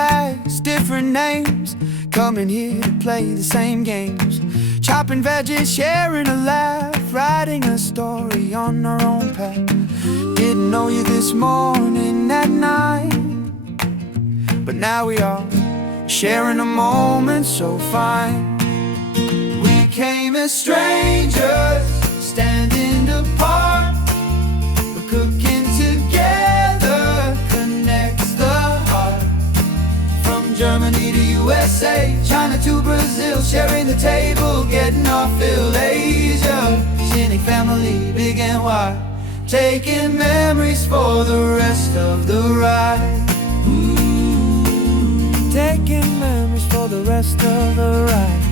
flags, different names, coming here to play the same games. Chopping veggies, sharing a laugh, writing a story on our own path. Didn't know you this morning at 9, but now we are sharing a moment so fine. We came as strangers, standing apart, but cooking together connects the heart. From Germany to USA, China to Brazil, sharing the table, getting our fill. Asia, Scenic family, big and wide, taking memories for the rest of the ride. Taking memories for the rest of the ride.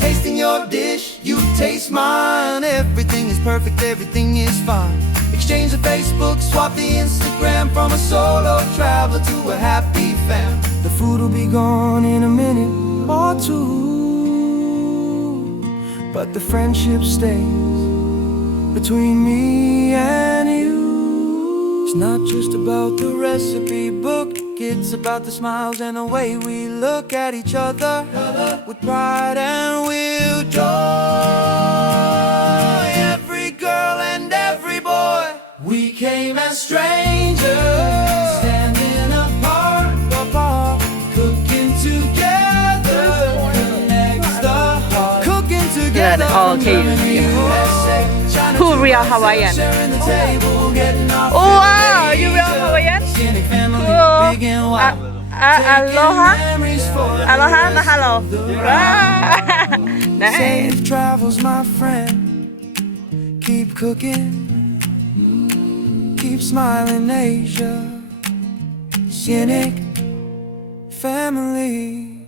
Tasting your dish, you taste mine. Everything is perfect, everything is fine. Exchange the Facebook, swap the Instagram, from a solo traveler to a happy fam. The food will be gone in a minute or two, but the friendship stays between me and you. It's not just about the recipe book, it's about the smiles and the way we look at each other with pride and with joy. Every girl and every boy, we came as strangers, standing apart, cooking together connects the heart. Cooking together Who real Hawaiian? Oh wow, you real Hawaiian? Cool. Aloha? Aloha, mahalo. Nice. Safe travels, my friend. Keep cooking, keep smiling, Asia. Scenic family.